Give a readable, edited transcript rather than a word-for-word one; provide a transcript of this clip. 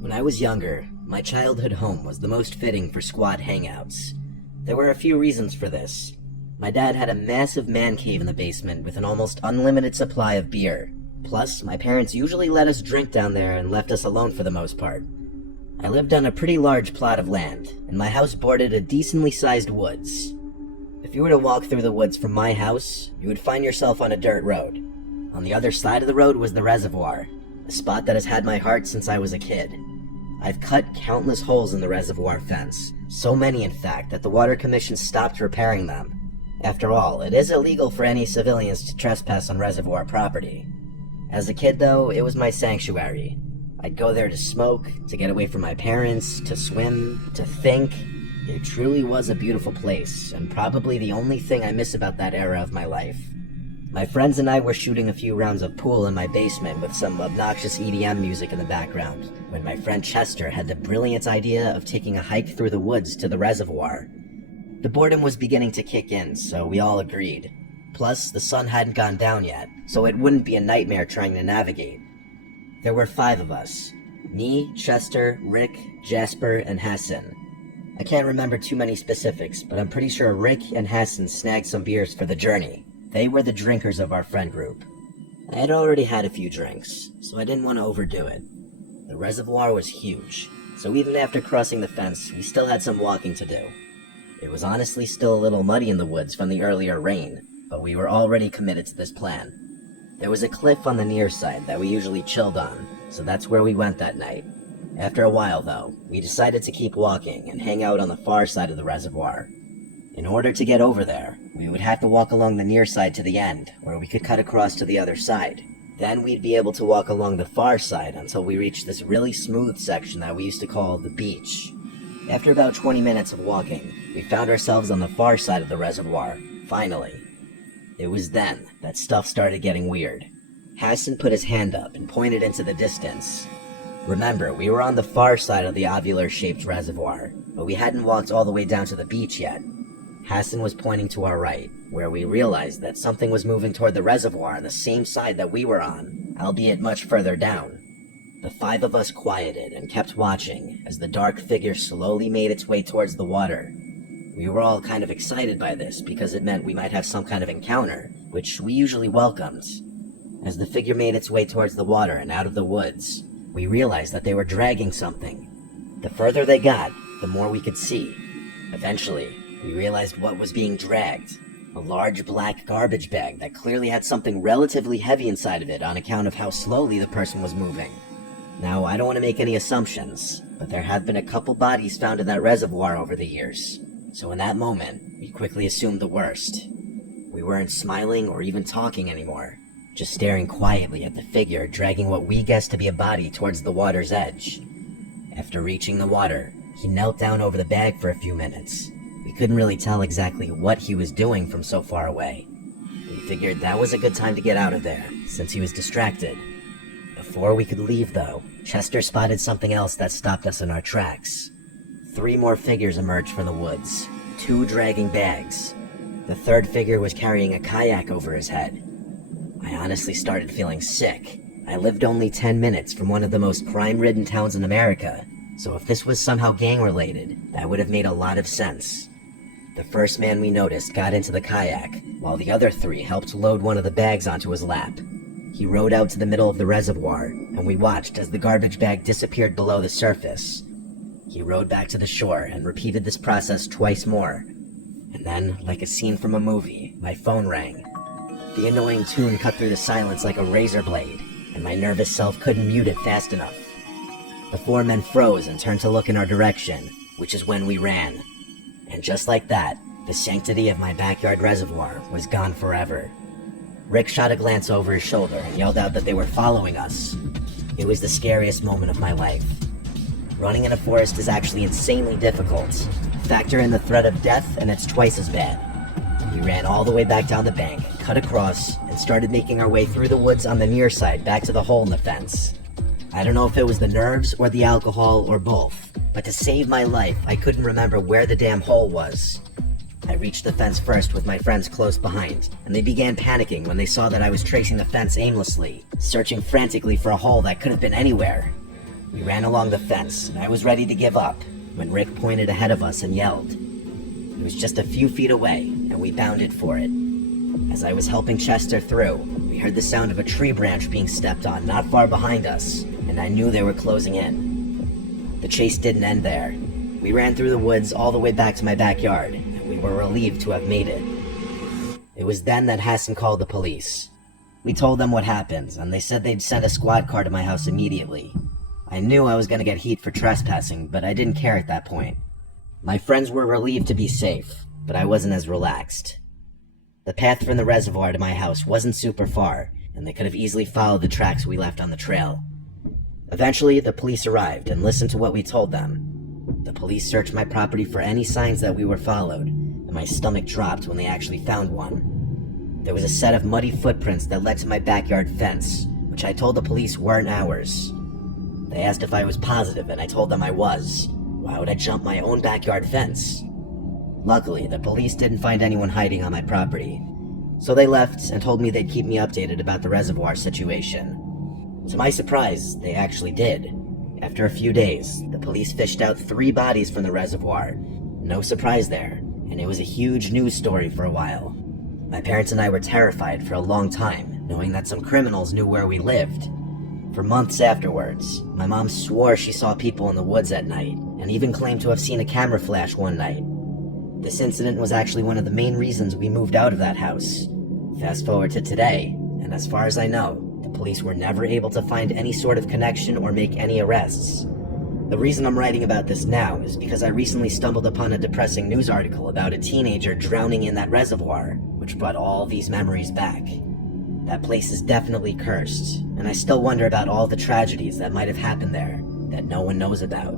When I was younger, my childhood home was the most fitting for squad hangouts. There were a few reasons for this. My dad had a massive man cave in the basement with an almost unlimited supply of beer. Plus, my parents usually let us drink down there and left us alone for the most part. I lived on a pretty large plot of land, and my house bordered a decently sized woods. If you were to walk through the woods from my house, you would find yourself on a dirt road. On the other side of the road was the reservoir, a spot that has had my heart since I was a kid. I've cut countless holes in the reservoir fence, so many in fact that the Water Commission stopped repairing them. After all, it is illegal for any civilians to trespass on reservoir property. As a kid though, it was my sanctuary. I'd go there to smoke, to get away from my parents, to swim, to think. It truly was a beautiful place, and probably the only thing I miss about that era of my life. My friends and I were shooting a few rounds of pool in my basement with some obnoxious EDM music in the background, when my friend Chester had the brilliant idea of taking a hike through the woods to the reservoir. The boredom was beginning to kick in, so we all agreed. Plus, the sun hadn't gone down yet, so it wouldn't be a nightmare trying to navigate. There were 5 of us. Me, Chester, Rick, Jasper, and Hassan. I can't remember too many specifics, but I'm pretty sure Rick and Hassan snagged some beers for the journey. They were the drinkers of our friend group. I had already had a few drinks, so I didn't want to overdo it. The reservoir was huge, so even after crossing the fence, we still had some walking to do. It was honestly still a little muddy in the woods from the earlier rain, but we were already committed to this plan. There was a cliff on the near side that we usually chilled on, so that's where we went that night. After a while, though, we decided to keep walking and hang out on the far side of the reservoir. In order to get over there, we would have to walk along the near side to the end, where we could cut across to the other side. Then we'd be able to walk along the far side until we reached this really smooth section that we used to call the beach. After about 20 minutes of walking, we found ourselves on the far side of the reservoir, finally. It was then that stuff started getting weird. Hassan put his hand up and pointed into the distance. Remember, we were on the far side of the ovular-shaped reservoir, but we hadn't walked all the way down to the beach yet. Hassan was pointing to our right, where we realized that something was moving toward the reservoir on the same side that we were on, albeit much further down. The 5 of us quieted and kept watching as the dark figure slowly made its way towards the water. We were all kind of excited by this because it meant we might have some kind of encounter, which we usually welcomed. As the figure made its way towards the water and out of the woods, we realized that they were dragging something. The further they got, the more we could see. Eventually, we realized what was being dragged. A large black garbage bag that clearly had something relatively heavy inside of it on account of how slowly the person was moving. Now, I don't want to make any assumptions, but there have been a couple bodies found in that reservoir over the years. So in that moment, we quickly assumed the worst. We weren't smiling or even talking anymore, just staring quietly at the figure dragging what we guessed to be a body towards the water's edge. After reaching the water, he knelt down over the bag for a few minutes. We couldn't really tell exactly what he was doing from so far away. We figured that was a good time to get out of there, since he was distracted. Before we could leave, though, Chester spotted something else that stopped us in our tracks. 3 more figures emerged from the woods, 2 dragging bags. The 3rd figure was carrying a kayak over his head. I honestly started feeling sick. I lived only 10 minutes from one of the most crime-ridden towns in America, so if this was somehow gang-related, that would have made a lot of sense. The first man we noticed got into the kayak, while the other 3 helped load one of the bags onto his lap. He rowed out to the middle of the reservoir, and we watched as the garbage bag disappeared below the surface. He rowed back to the shore and repeated this process twice more. And then, like a scene from a movie, my phone rang. The annoying tune cut through the silence like a razor blade, and my nervous self couldn't mute it fast enough. The 4 men froze and turned to look in our direction, which is when we ran. And just like that, the sanctity of my backyard reservoir was gone forever. Rick shot a glance over his shoulder and yelled out that they were following us. It was the scariest moment of my life. Running in a forest is actually insanely difficult. Factor in the threat of death and it's twice as bad. We ran all the way back down the bank, cut across, and started making our way through the woods on the near side back to the hole in the fence. I don't know if it was the nerves or the alcohol or both, but to save my life, I couldn't remember where the damn hole was. I reached the fence first with my friends close behind, and they began panicking when they saw that I was tracing the fence aimlessly, searching frantically for a hole that could have been anywhere. We ran along the fence, and I was ready to give up when Rick pointed ahead of us and yelled. It was just a few feet away, and we bounded for it. As I was helping Chester through, we heard the sound of a tree branch being stepped on not far behind us, and I knew they were closing in. The chase didn't end there. We ran through the woods all the way back to my backyard, and we were relieved to have made it. It was then that Hassan called the police. We told them what happened, and they said they'd send a squad car to my house immediately. I knew I was going to get heat for trespassing, but I didn't care at that point. My friends were relieved to be safe, but I wasn't as relaxed. The path from the reservoir to my house wasn't super far, and they could have easily followed the tracks we left on the trail. Eventually, the police arrived and listened to what we told them. The police searched my property for any signs that we were followed, and my stomach dropped when they actually found one. There was a set of muddy footprints that led to my backyard fence, which I told the police weren't ours. They asked if I was positive, and I told them I was. Why would I jump my own backyard fence? Luckily, the police didn't find anyone hiding on my property, so they left and told me they'd keep me updated about the reservoir situation. To my surprise, they actually did. After a few days, the police fished out 3 bodies from the reservoir. No surprise there, and it was a huge news story for a while. My parents and I were terrified for a long time, knowing that some criminals knew where we lived. For months afterwards, my mom swore she saw people in the woods at night, and even claimed to have seen a camera flash one night. This incident was actually one of the main reasons we moved out of that house. Fast forward to today, and as far as I know, the police were never able to find any sort of connection or make any arrests. The reason I'm writing about this now is because I recently stumbled upon a depressing news article about a teenager drowning in that reservoir, which brought all these memories back. That place is definitely cursed, and I still wonder about all the tragedies that might have happened there that no one knows about.